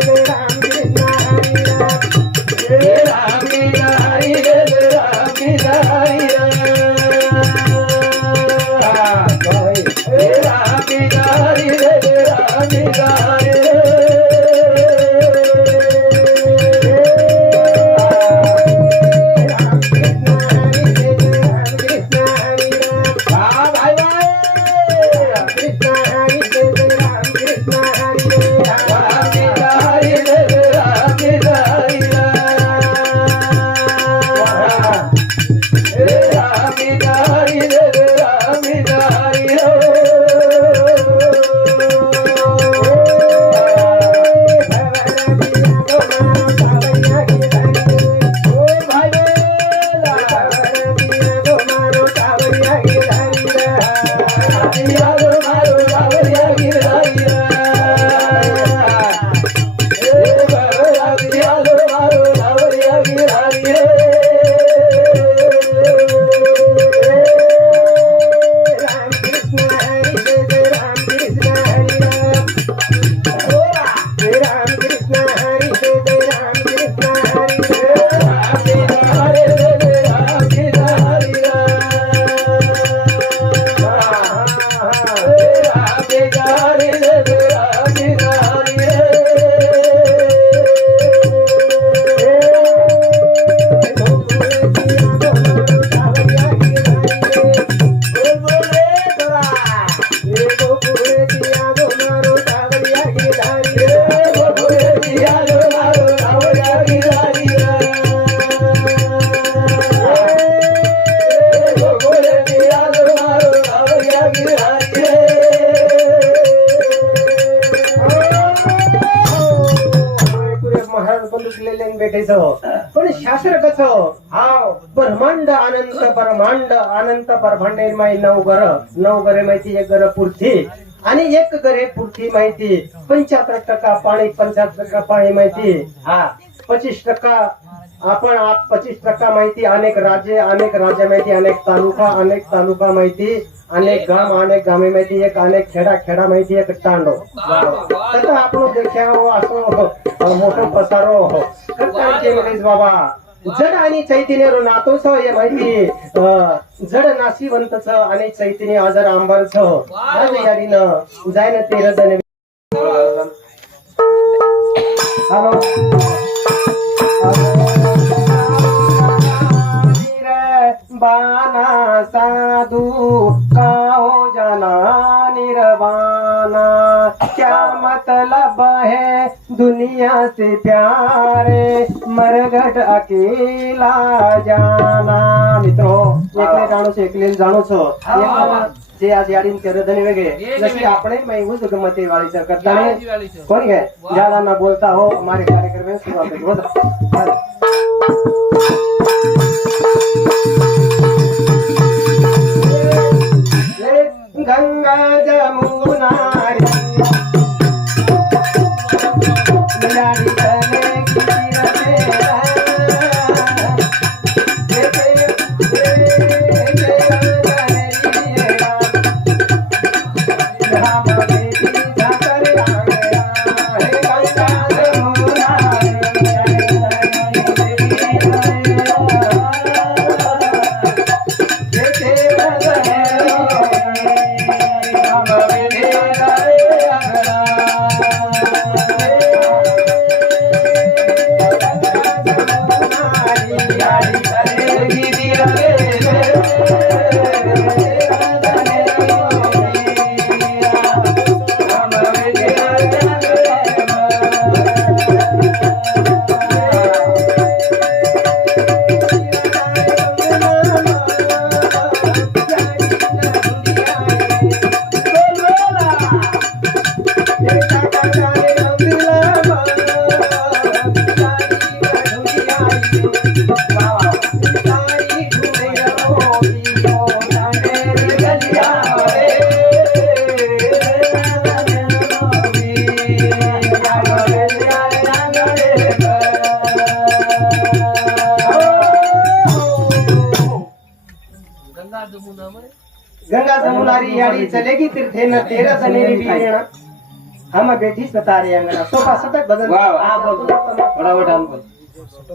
Yeah. पण शास्त्र ब्रह्मांड अनंत ब्रह्मांड अनंत ब्रह्मांड माही नऊ गर नऊ गरे माहिती एक गर पुरती. आणि एक गरे पुरती माहिती. पंच्याहत्तर टक्का पाणी पंच्याहत्तर टक्का पाणी माहिती. हा. पच्चीस टक्का आपण पच्चीस टक्का माहिती अनेक राज्य अनेक राज्य माहिती अनेक तालुका अनेक तालुका माहिती अनेक गाम अनेक गामे माहिती एक अनेक खेडा खेडा माहिती एक तांडो तसं आपण देख्या असो मोठं पसारो करता बाबा जड अनि चैतन्यहरू नातो छ यो माहिती जड नासिवन्त छ अनि चैतिने हजार आम्बर छ। आज यारिन जाइन तेह्र जन हेलो। बाना साधु क्या मतलब है दुनिया से प्यारे मरगट अकेला जाना મિત્રો એકલે જાણું છું એકલે જાણું છો એક જે આ જાડીને કરે ધની વેગે લસી આપણે મેં એવું જ ગમતી વાળી છે કરતા ને કોણ કે જ્યાદા ના બોલતા હો हमारे कार्यक्रम में शुरुआत गंगा जमुनारी याडी चलेगी तीर्थे न तेरा हम बेटी सतारे अंगना सोफा सटक भजन वा वा. हा, बोल. थोडा वटान बोल.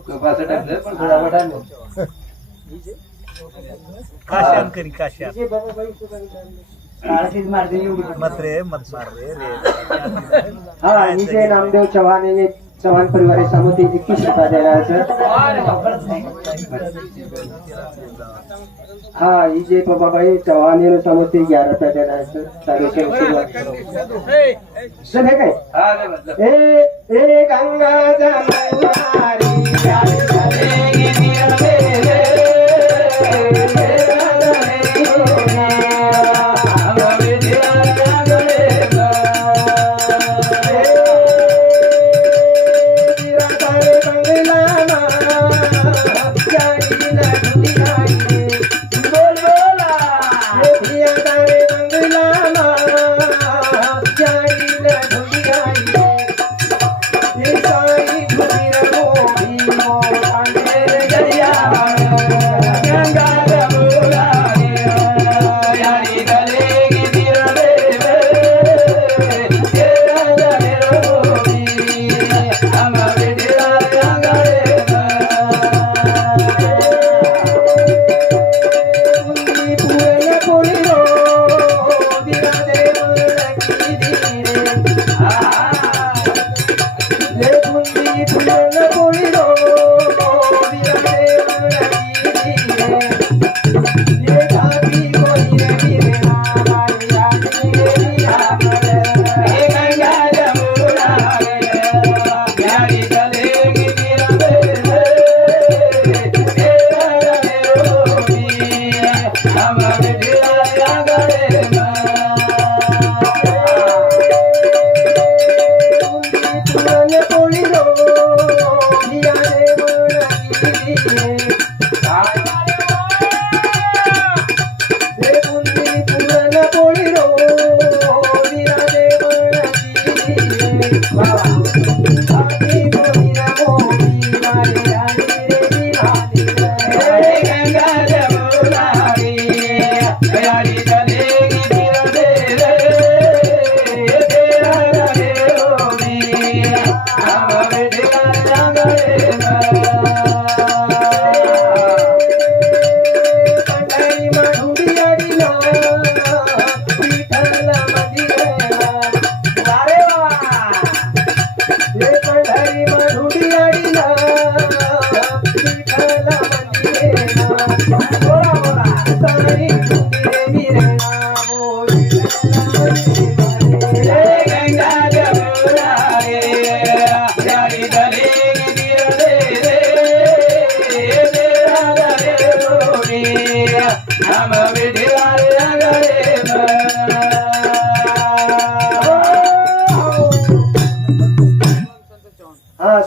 सोपाचं टाकलं पण थोडा वटान बोल. काश्यान करी काश्यान जे बाबा बाई सुगंध. मत रे मत मार रे रे. हा विजय नामदेव चव्हाण यांनी चव्हाण परिवार समितीची किस द्यायचं हा विजय बाबाबाई चव्हाण समिती ग्यारह रुपया चल हे हा ए गंगा जमुनारी हा ilana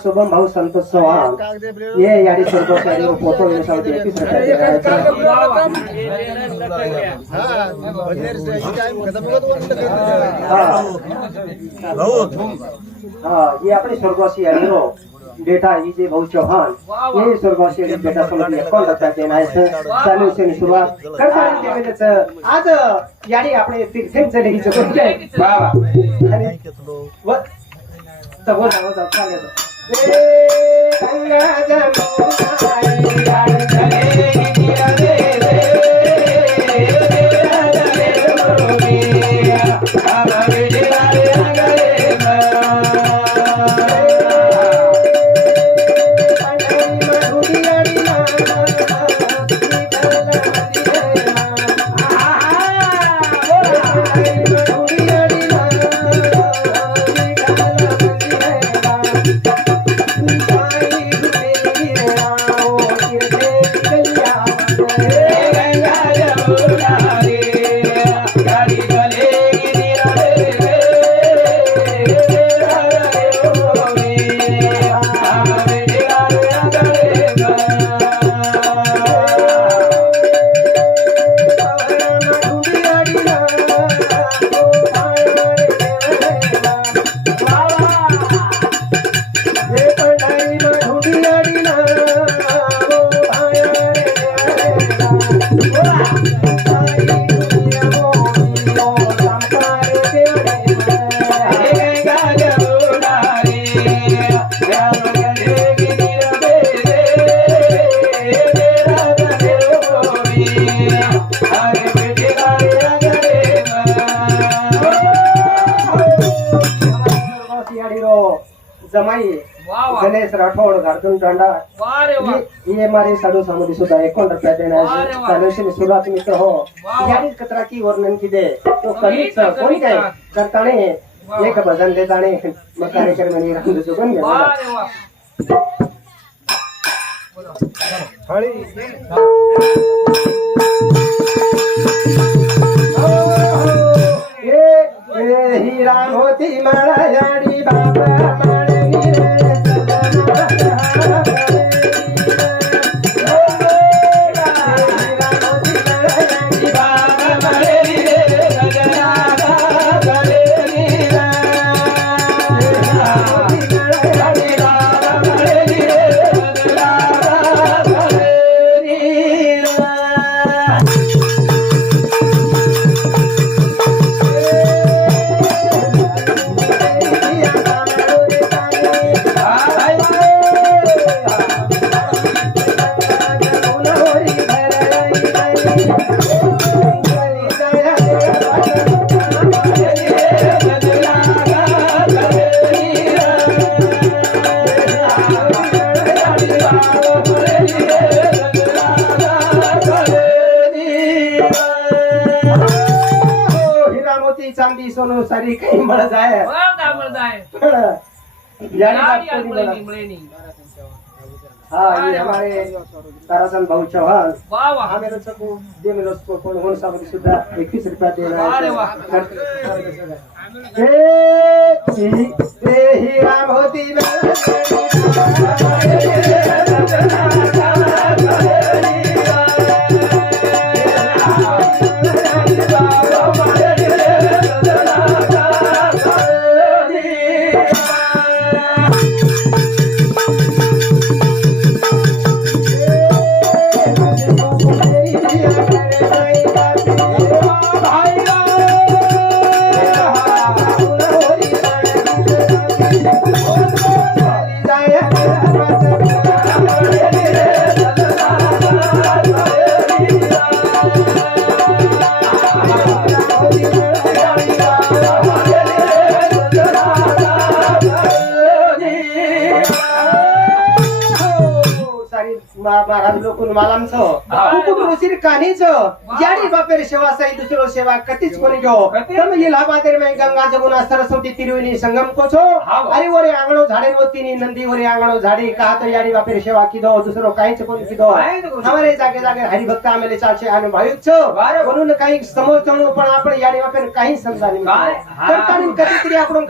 ಶುಭಂ ಬಹು ಸಂತೋಷವ ಏ ಯಾಡಿ ಸ್ವಲ್ಪ ನೀವು ಫೋಟೋ ये अपने स्वर्गवासी हरियो बेटा ये जे भाऊ चौहान ये स्वर्गवासी हरि बेटा सोलंकी कौन लक्षात येणार चालू से शुरुआत करता देवेंद्रच तो आज यारी अपने फिर से चले ही। याडी वाह वाह तो वो जाओ जाओ चले जाओ। గంగా జమునాయి ಗಿರೀಶ್ ये हमारे साधु सामूहिक सुधा एक शुरुआत मित्र तो हो। यानी कतरा की वर्णन की दे। तो कभी कहे करता नहीं एक भजन देता नहीं कर मनी राम जो बन गया। हरी। मारा बाबा मोती चांदी सोनू सारी काही मला जाय वा दामळ जाय यानी गाडी बात आज कोणी मुळेनी मला- मुळेनी हाँ ये हमारे ताराचंद भाऊ चौहान वा वा हा मेरे सबको दे मेरे उसको कौन कौन सा मुझे सुधा इक्कीस रुपया दे रहा है अरे महाराज लोकून बापेर सेवा सही दुसरो सेवा कतीच कोणी घेऊ. तम में गंगा जमुना सरस्वती तिरुवनी संगम कोछो अरे वरे आंगणो झाडे वतीनी नंदी वरे आंगणो झाडी. का तर याडी बापेर सेवा किदो दुसरो काहीच काहीच कोणी. हमारे जागे जागे हरिभक्त आमेले चालचे अनुभविक छो. म्हणून काही समोर पण आपण याडी बापेर काही समजा नाही. कधीतरी आपण